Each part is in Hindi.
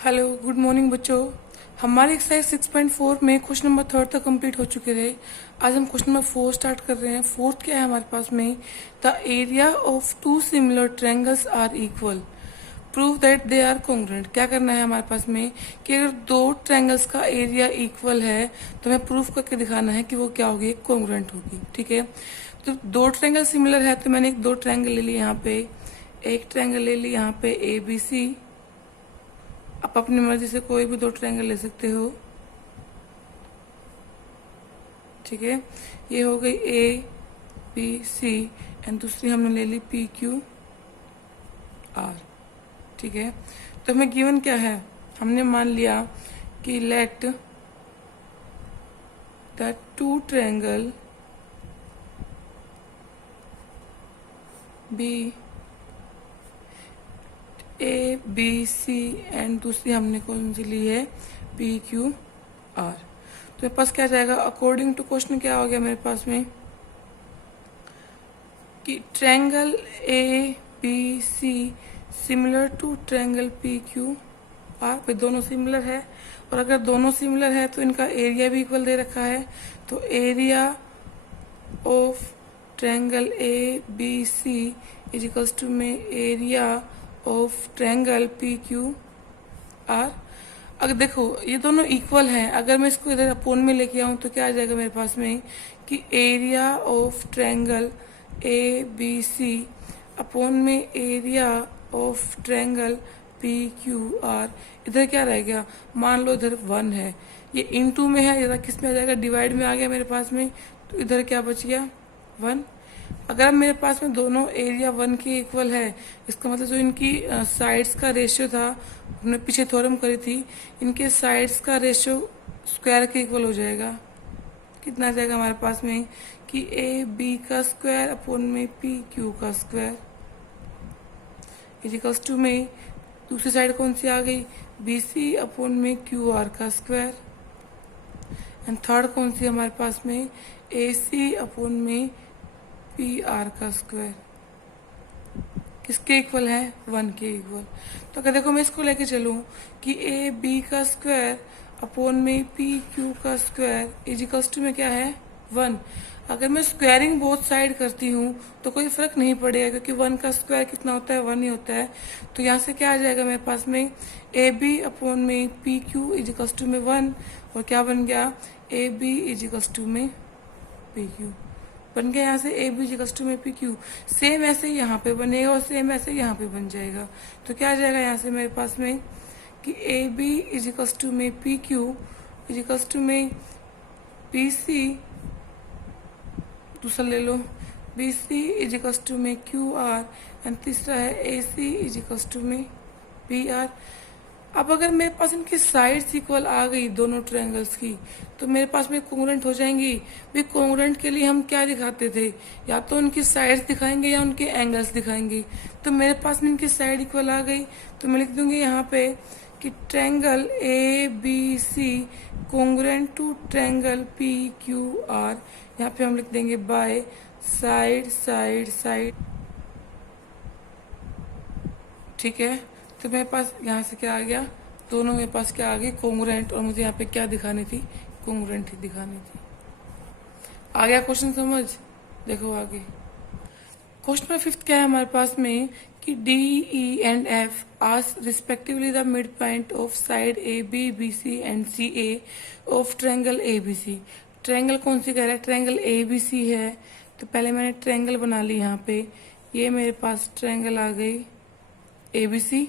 हेलो, गुड मॉर्निंग बच्चों। हमारे एक्सरसाइज 6.4 में क्वेश्चन नंबर 3 तक कंप्लीट हो चुके थे। आज हम क्वेश्चन नंबर 4 स्टार्ट कर रहे हैं। फोर्थ क्या है हमारे पास में, the area of two similar triangles are equal, prove that they are congruent. क्या करना है हमारे पास में कि अगर दो ट्रायंगल्स का एरिया इक्वल है तो हमें प्रूफ करके दिखाना है कि वो क्या होगी, कॉन्ग्रुएंट होगी। ठीक है, तो दो ट्रायंगल सिमिलर है तो मैंने दो ट्रायंगल ले लिए यहाँ पे, एक ट्रायंगल ले लिया यहाँ पे ABC। आप अपनी मर्जी से कोई भी दो ट्रायंगल ले सकते हो। ठीक है, ये हो गई ABC एंड दूसरी हमने ले ली PQR। ठीक है, तो हमें गिवन क्या है, हमने मान लिया कि let the two triangle be ABC and दूसरी हमने कौन सी ली है, PQR। तो मेरे पास क्या जाएगा, अकॉर्डिंग टू क्वेश्चन क्या हो गया मेरे पास में कि triangle ABC similar to triangle PQR पे दोनों सिमिलर है, और अगर दोनों सिमिलर है तो इनका एरिया भी इक्वल दे रखा है। तो area of triangle ABC is equals to में एरिया ऑफ ट्रायंगल PQR। अगर देखो ये दोनों इक्वल हैं, अगर मैं इसको इधर अपोन में लेके आऊं तो क्या आ जाएगा मेरे पास में कि area of triangle ABC upon में एरिया ऑफ ट्रायंगल PQR। इधर क्या रह गया, मान लो इधर 1 है, ये इनटू में है, इधर किस में आ जाएगा, डिवाइड में आ गया मेरे पास में, तो इधर क्या बच गया 1। अगर मेरे पास में दोनों एरिया 1 के इक्वल है, इसका मतलब जो इनकी साइड्स का रेशियो था, हमने पीछे थ्योरम करी थी, इनके साइड्स का रेशियो स्क्वायर के इक्वल हो जाएगा। कितना आ जाएगा हमारे पास में कि AB का स्क्वायर अपोन में PQ का स्क्वायर इजिकल्स टू में दूसरी साइड कौन सी आ गई, BC अपोन में QR का स्क्वायर, एंड थर्ड कौन सी हमारे पास में AC अपोन में PR का स्क्वायर। किसके इक्वल है, 1 के इक्वल। तो अगर देखो मैं इसको लेके चलूं कि AB का स्क्वायर अपोन में PQ का स्क्वायर इजिकल्स टू में क्या है 1। अगर मैं स्क्वायरिंग बोथ साइड करती हूँ तो कोई फर्क नहीं पड़ेगा, क्योंकि 1 का स्क्वायर कितना होता है, 1 ही होता है। तो यहाँ से क्या आ जाएगा मेरे पास में AB अपोन में PQ इजिकल्स टू में 1, और क्या बन गया AB इजिकल्स टू में PQ बन गया। यहाँ से AB इजिकल्स टू में PQ, सेम ऐसे ही यहाँ पे बनेगा और सेम ऐसे यहाँ पे बन जाएगा। तो क्या आ जाएगा यहाँ से मेरे पास में कि AB इजिकल्स टू में PQ इजिकल्स टू में BC, दूसरा ले लो BC इजिकल्स टू में QR, एंड तीसरा है AC इजिकल्स टू में PR। अब अगर मेरे पास इनकी साइड्स इक्वल आ गई दोनों ट्रायंगल्स की, तो मेरे पास में कॉन्ग्रुएंट हो जाएंगी। भी कॉन्ग्रुएंट के लिए हम क्या दिखाते थे, या तो उनकी साइड्स दिखाएंगे या उनके एंगल्स दिखाएंगे। तो मेरे पास में इनकी साइड इक्वल आ गई, तो मैं लिख दूंगी यहाँ पे कि triangle ABC congruent to triangle PQR। यहाँ पे हम लिख देंगे बाय साइड साइड साइड। ठीक है, तो मेरे पास यहाँ से क्या आ गया, दोनों मेरे पास क्या आ गई, कॉन्ग्रुएंट, और मुझे यहाँ पे क्या दिखानी थी, कॉन्ग्रुएंट ही दिखानी थी। आ गया क्वेश्चन समझ, देखो आगे क्वेश्चन नंबर 5 क्या है हमारे पास में कि DE and F are respectively the mid point of side AB BC and CA of triangle ABC। Triangle कौन सी कह रहा है, ट्रायंगल ABC है। तो पहले मैंने ट्रायंगल बना ली यहाँ पे, ये मेरे पास ट्रायंगल आ गई ABC।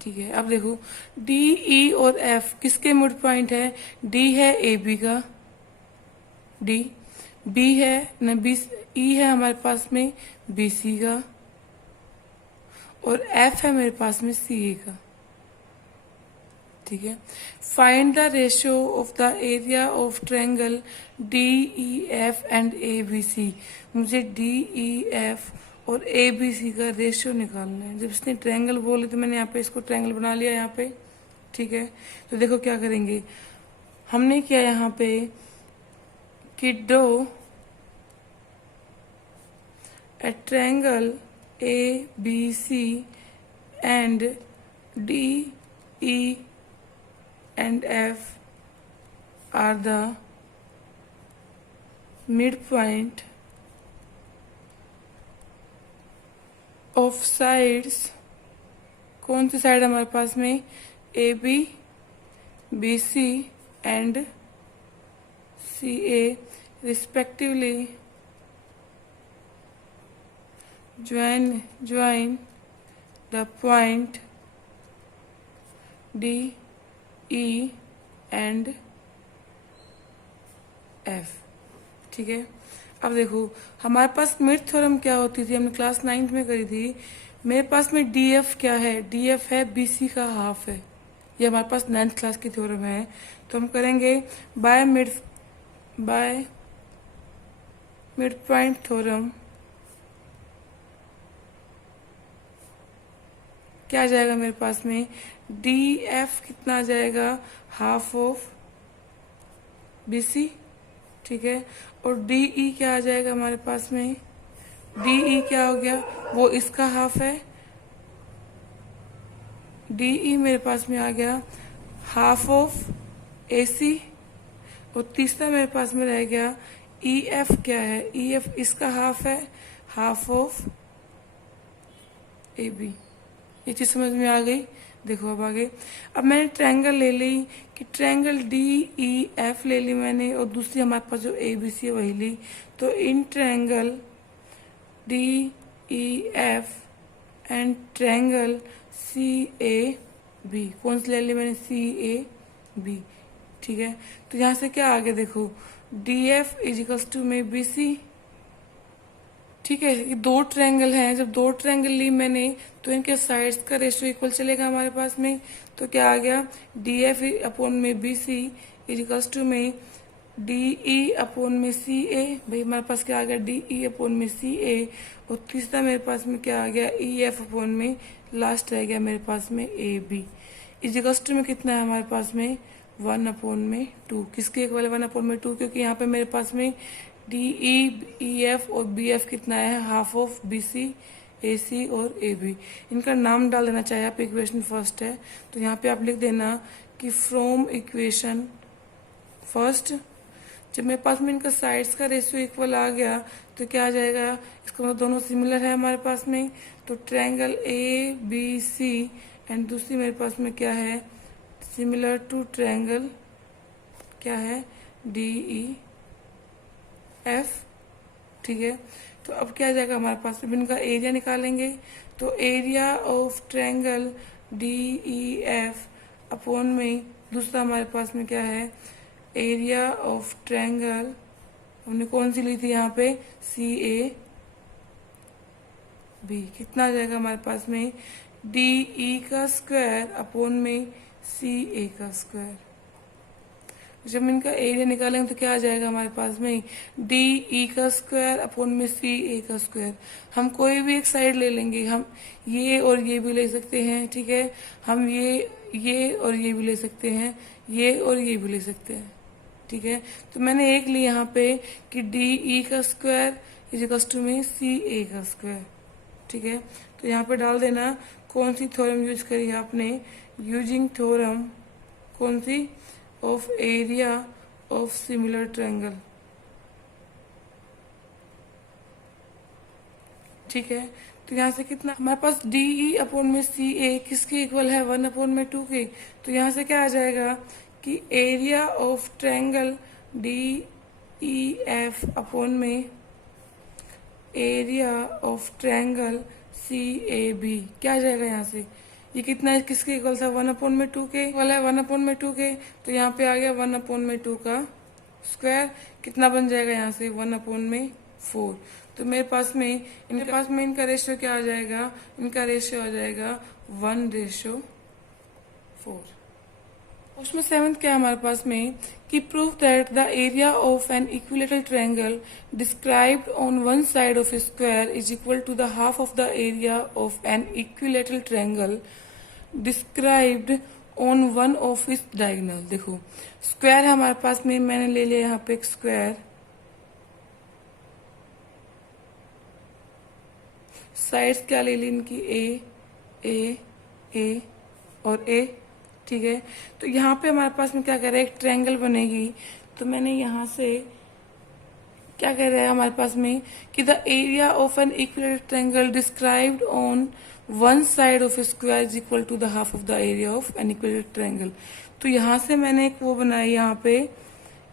ठीक है, अब देखो DE और F किसके मिड पॉइंट है, D है AB का, D B है न B, E है हमारे पास में BC का, और F है मेरे पास में CA का। ठीक है, find the ratio of the area of triangle DEF and ABC। मुझे DEF और ABC का रेशियो निकालना है। जब इसने ट्रायंगल बोले तो मैंने यहाँ पे इसको ट्रायंगल बना लिया यहाँ पे। ठीक है, तो देखो क्या करेंगे, हमने किया यहाँ पे कि draw a triangle A, B, C and D, E and F are the midpoint of sides. कौन सी साइड हमारे पास में? A B, B C and C A respectively join the point D, E and F. ठीक है, अब देखो हमारे पास मिड थ्योरम क्या होती थी, हमने क्लास 9th में करी थी। मेरे पास में डी एफ क्या है? डी एफ है बी सी का हाफ है। ये हमारे पास 9th क्लास की थ्योरम है। तो हम करेंगे बाय मिड पॉइंट थ्योरम। क्या आ जाएगा मेरे पास में? डी एफ कितना आ जाएगा? Half of B C. ठीक है, और डी ई क्या आ जाएगा हमारे पास में? डी ई क्या हो गया? वो इसका हाफ है। डी ई मेरे पास में आ गया हाफ ऑफ ए सी। और तीसरा मेरे पास में रह गया ई एफ क्या है? ई एफ इसका हाफ है, हाफ ऑफ ए बी। ये चीज समझ में आ गई? देखो अब आगे, अब मैंने ट्रायंगल ले ली कि ट्रायंगल डी ई एफ ले ली मैंने, और दूसरी हमारे पास जो ए बी सी है वही ली। तो in triangle D E F and triangle C A B, कौन सी ले ली मैंने? C A B. ठीक है, तो यहाँ से क्या आ गया? देखो डी एफ इजिकल्स टू में बी सी। ठीक है, ये दो ट्रायंगल हैं। जब दो ट्रायंगल ली मैंने तो इनके साइड्स का रेशियो इक्वल चलेगा हमारे पास में। तो क्या आ गया? डी एफ अपॉन में बी सी इजिकल्स टू में डी ई अपॉन में सी ए। भाई हमारे पास क्या आ गया? डी ई अपॉन में सी ए। और तीसरा मेरे पास में क्या आ गया? ई एफ अपॉन में लास्ट रह गया मेरे पास में ए बी। इजिकल्स टू में कितना है हमारे पास में? 1/2। किसके इक्वल है 1/2? क्योंकि यहाँ पे मेरे पास में डी ई एफ और बी एफ कितना है? हाफ ऑफ बी सी, ए सी और ए बी। इनका नाम डाल देना चाहे आप, इक्वेशन फर्स्ट है तो यहाँ पे आप लिख देना कि फ्रॉम इक्वेशन फर्स्ट। जब मेरे पास में इनका साइड्स का रेशियो इक्वल आ गया तो क्या आ जाएगा? इसका मतलब दोनों सिमिलर है हमारे पास में। तो triangle A B C and दूसरी मेरे पास में क्या है? सिमिलर टू ट्रायंगल क्या है? D E F. ठीक है, तो अब क्या आ जाएगा हमारे पास? अब इनका एरिया निकालेंगे। तो area of triangle D E F upon में दूसरा हमारे पास में क्या है? एरिया ऑफ ट्रायंगल, हमने कौन सी ली थी यहाँ पे? सी ए बी। कितना आ जाएगा हमारे पास में? डी ई का स्क्वायर अपॉन में सी ए का स्क्वायर। जब इनका एरिया निकालेंगे तो क्या आ जाएगा हमारे पास में? डी ई का स्क्वायर अपॉन में सी ए का स्क्वायर। हम कोई भी एक साइड ले लेंगे, हम ये और ये भी ले सकते हैं। ठीक है, हम ये और ये भी ले सकते हैं, ये और ये भी ले सकते हैं। ठीक है, तो मैंने एक ली यहाँ पे कि डी ई का स्क्वायर इजिकल्स टू में सी ए का स्क्वायर। ठीक है, तो यहाँ पे डाल देना कौन सी थ्योरम यूज करी है आपने? यूजिंग थ्योरम कौन सी? Of area of similar triangle. ठीक है, तो यहाँ से कितना हमारे पास? डी ई अपॉन में सी ए किसके इक्वल है? 1/2 के। तो यहाँ से क्या आ जाएगा कि area of triangle D E F upon में area of triangle C A B क्या आ जाएगा यहाँ से? ये कितना है? किसके इक्वल था? 1/2 के इक्वल है, 1/2 के। तो यहाँ पे आ गया 1/2 का स्क्वायर। कितना बन जाएगा यहाँ से? 1/4। तो मेरे पास में इनका रेशियो क्या आ जाएगा? इनका रेशियो आ जाएगा 1/4। उसमें 7th क्या है हमारे पास में कि prove that the area of an equilateral triangle described on one side of a square is equal to the half of the area of an equilateral triangle described on one of its diagonal. देखो स्क्वायर है हमारे पास में, मैंने ले लिया यहाँ पे एक स्क्वायर। साइड्स क्या ले ली इनकी, ए और ए। ठीक है, तो यहाँ पे हमारे पास में क्या कह रहा है, एक ट्रायंगल बनेगी। तो मैंने यहाँ से क्या कह रहा है हमारे पास में कि the area of an equilateral triangle described on one side of square is equal to the half of the area of an equilateral triangle. तो यहाँ से मैंने एक वो बनाई यहाँ पे,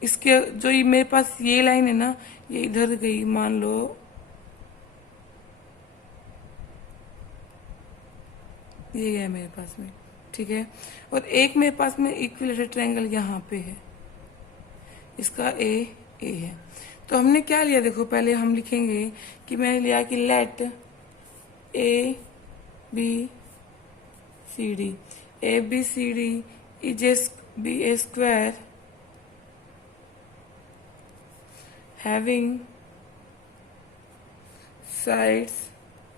इसके जो ये मेरे पास ये लाइन है ना, ये इधर गई, मान लो ये है मेरे पास में। ठीक है, और एक मेरे पास में इक्विलेटरल ट्रायंगल यहाँ पे है, इसका ए है। तो हमने क्या लिया, देखो पहले हम लिखेंगे कि मैंने लिया कि let A B C D is be a square having sides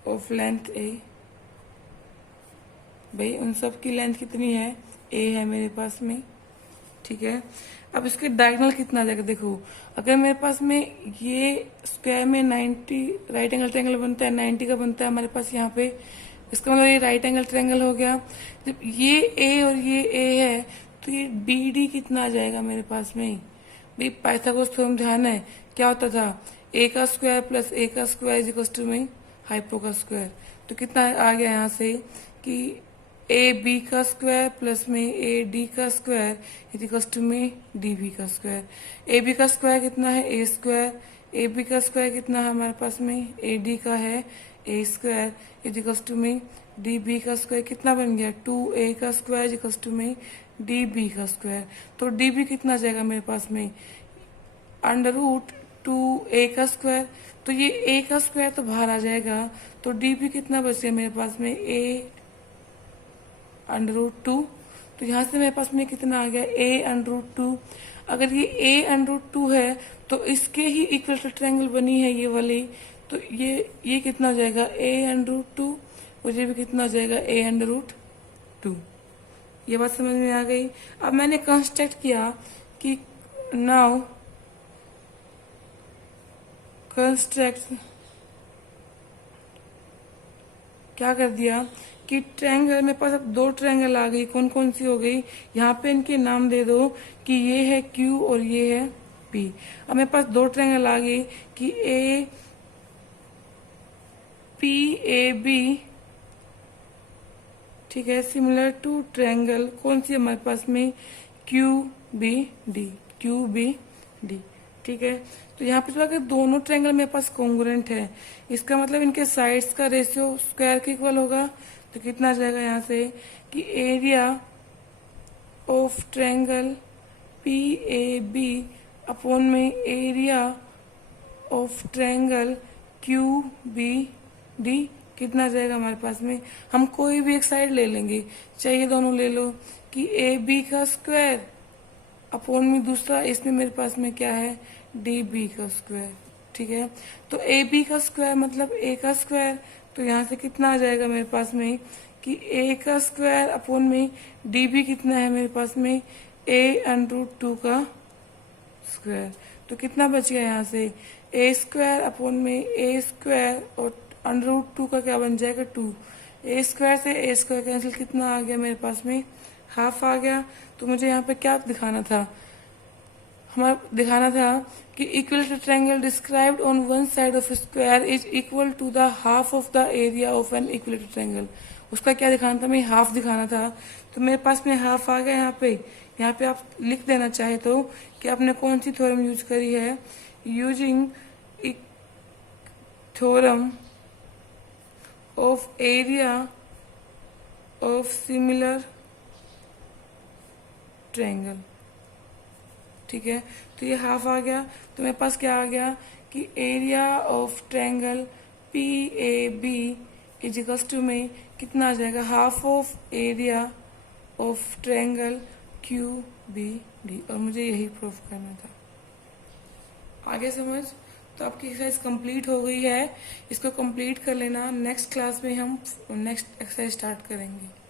of length A. भाई उन सब की लेंथ कितनी है, ए है मेरे पास में। ठीक है, अब इसके डायगोनल कितना आ जाएगा, देखो अगर मेरे पास में ये स्क्वायर में 90 राइट एंगल ट्रायंगल बनता है, 90 का बनता है हमारे पास यहाँ पे, इसका मतलब ये राइट एंगल ट्रायंगल हो गया। जब ये ए और ये ए है तो ये बी डी कितना आ जाएगा मेरे पास में। भाई पाइथागोरस थ्योरम ध्यान है, क्या होता था, ए का स्क्वायर प्लस ए का स्क्वायर इज इक्वल टू में हाइपो का स्क्वायर। तो कितना आ गया यहाँ से कि ए बी का स्क्वायर प्लस में ए डी का स्क्वायर इज इक्वल टू में डी बी का स्क्वायर। ए बी का स्क्वायर कितना है, ए स्क्वायर, ए बी का स्क्वायर कितना है हमारे पास में, ए डी का है ए स्क्वायर इज इक्वल टू में डी बी का स्क्वायर कितना बन गया, 2a का स्क्वायर इज इक्वल टू में डी बी का स्क्वायर। तो डी बी कितना जाएगा मेरे पास में, अंडर रूट 2a का स्क्वायर। तो ये a का स्क्वायर तो बाहर आ जाएगा, तो डी बी कितना बच गया मेरे पास में, a अंडर रूट 2। तो यहाँ से मेरे पास में कितना आ गया, a अंडर रूट 2। अगर ये a अंडर रूट 2 है तो इसके ही इक्विलेटरल ट्रायंगल बनी है ये वाली, तो ये कितना हो जाएगा, a अंडर रूट 2, और ये भी कितना हो जाएगा, a अंडर रूट 2। ये बात समझ में आ गई। अब मैंने कंस्ट्रक्ट किया कि नाउ कंस्ट्रक्ट, क्या कर दिया कि ट्रायंगल मेरे पास अब दो ट्रायंगल आ गई, कौन कौन सी हो गई, यहाँ पे इनके नाम दे दो कि ये है Q और ये है P। अब मेरे पास दो ट्रायंगल आ गई कि ए पी ए बी, ठीक है, सिमिलर टू ट्रायंगल कौन सी हमारे पास में, क्यू बी डी। ठीक है, तो यहाँ पे अगर दोनों ट्रायंगल मेरे पास कॉन्ग्रुएंट है, इसका मतलब इनके साइड्स का रेशियो स्क्वायर के इक्वल होगा। तो कितना आ जाएगा यहाँ से कि area of triangle P A B upon में area of triangle Q B D कितना आ जाएगा हमारे पास में। हम कोई भी एक साइड ले लेंगे, चाहिए दोनों ले लो, कि ए बी का स्क्वायर अपॉन में दूसरा, इसमें मेरे पास में क्या है, डी बी का स्क्वायर। ठीक है, तो ए बी का स्क्वायर मतलब ए का स्क्वायर। तो यहाँ से कितना आ जाएगा मेरे पास में कि ए का स्क्वायर अपॉन में डी बी कितना है मेरे पास में, ए अंडर रूट 2 का स्क्वायर। तो कितना बच गया यहाँ से, ए स्क्वायर अपॉन में ए स्क्वायर और अंडर रूट 2 का क्या बन जाएगा, 2। ए स्क्वायर से ए स्क्वायर कैंसिल, कितना आ गया मेरे पास में, हाफ आ गया। तो मुझे यहाँ पे क्या दिखाना था, हमारा दिखाना था कि equilateral triangle described on one side of square is equal to the half of the area of an equilateral triangle. उसका क्या दिखाना था, मैं हाफ दिखाना था। तो मेरे पास में हाफ आ गया यहाँ पे। यहाँ पे आप लिख देना चाहे तो कि आपने कौन सी थ्योरम यूज करी है, using theorem of area of similar triangle. ठीक है, तो ये हाफ आ गया। तो मेरे पास क्या आ गया कि area of triangle P A B is equals to में कितना आ जाएगा, half of area of triangle Q B D. और मुझे यही प्रूफ करना था। आगे समझ, तो आपकी एक्सरसाइज कंप्लीट हो गई है। इसको कंप्लीट कर लेना, नेक्स्ट क्लास में हम नेक्स्ट एक्सरसाइज स्टार्ट करेंगे।